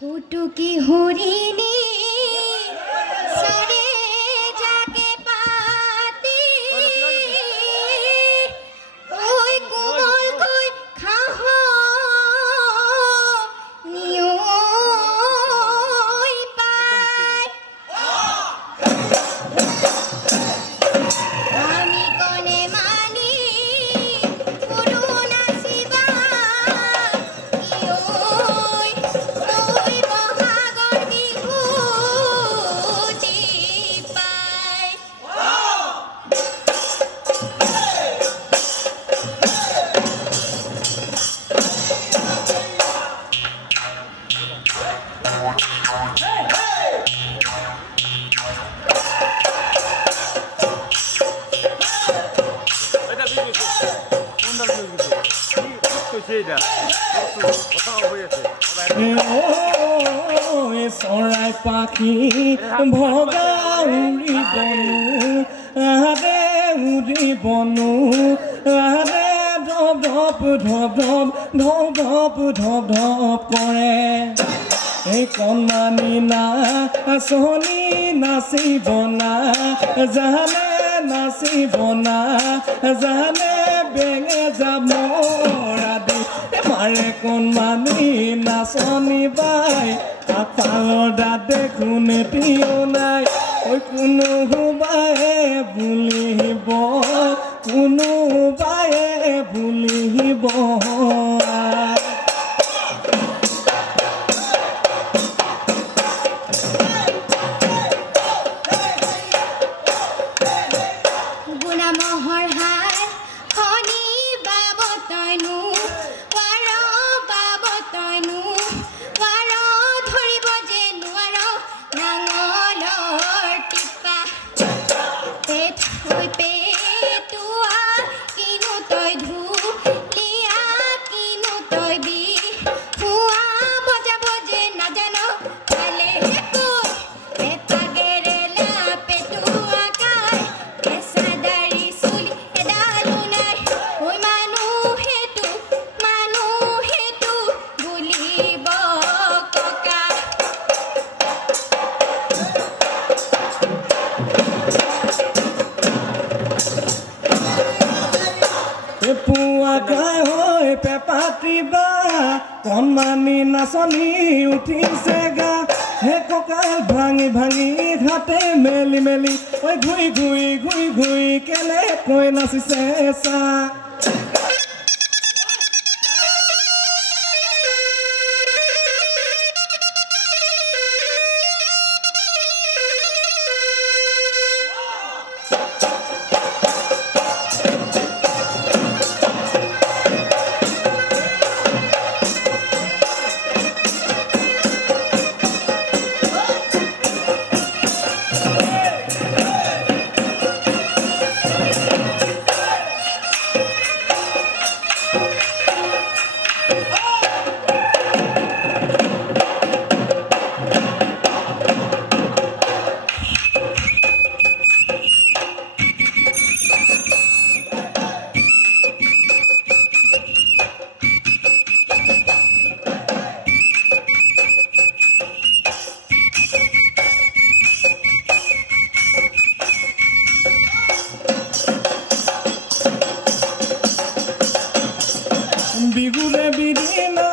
ফুটুকি হরিণী সরে যাকে পাতি ওই কোমল কই খাহ নিয়ই পায় আমি কনে মানি করুণা শিবা ওই ওই বহাগর বিহুতি পায় চৰাই পাখি ভগা উৰিবনো আৰে উৰিবনো আৰে ধপ ধপ ধপ ধপ ধপ ধপ ধপ ধপ কৰে এই কণমানি নাচনী নাচিব না জানে নাচিব না জানে বেঙে যাব ৰাধি মাৰে কণমানি নাচনী বাই আগফালৰ দাঁত দেখোন এটিও নাই ঐ কোনোবায়ে বুলিব কোনোবায়ে বুলিব গুণামহৰ হাত খনি বাব তইনো পাৰ বাব তইনো পাৰ ধৰিব যে নোৱাৰ নাঙলৰ টিপা পেট হৈ পেটুৱা কিনো তই ধুলীয়া কিনো তই বিহুৱা বজাব যে নাজান ভালে কৈ পেপাগেৰে লা পেটুৱা কাই কেঁচা দাড়ি চুলি এডালো নাই ঐ মানুহেতো বুলিব ককা পুৱা গাই হৈ পেপাতিবা কণমানি নাচনী উঠিছে গা হে কঁকাল ভাঙি ভাঙি ঘাটে মেলি মেলি ঐ ঘূৰি ঘূৰি ঘূৰি ঘূৰি কেনেকৈ নাচিছে চা বিহুৰে বিদিনা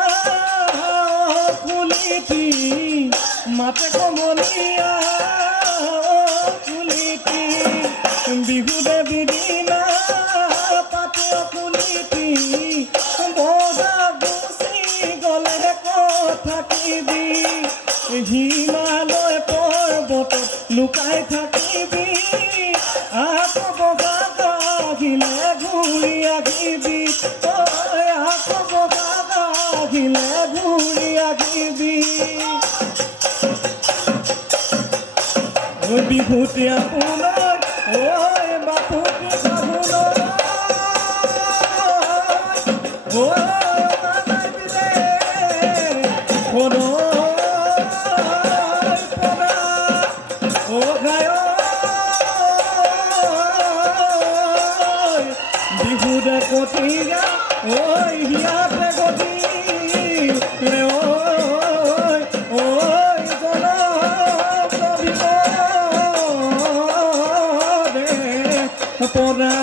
কুলিটি মাতে কমলীয়া কুলিটি বিহুৰে বিদিনা পাতে কুলিটি বগা গুচি গ'লে থাকিবি হিমালয় পৰ্বতত লুকাই থাকিবি আকৌ বগা গাহিলে ঘূৰি আহিবি আকৌ বগা গাহিলে ঘূৰি আহিবি বিহুতে আপোনাৰ ঐ বাপুতি সাহুনৰ ও মানাই বিলে কোনো পনা ও গায় বিহুদে কটিয়া ওই হিয়াতে গতি রে ওই জনম বিপদে পনা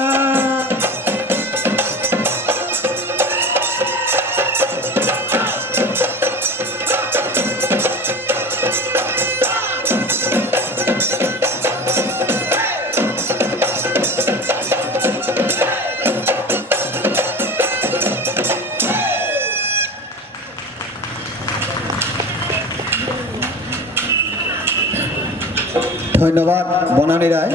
ধন্যবাদ বনানী রায়।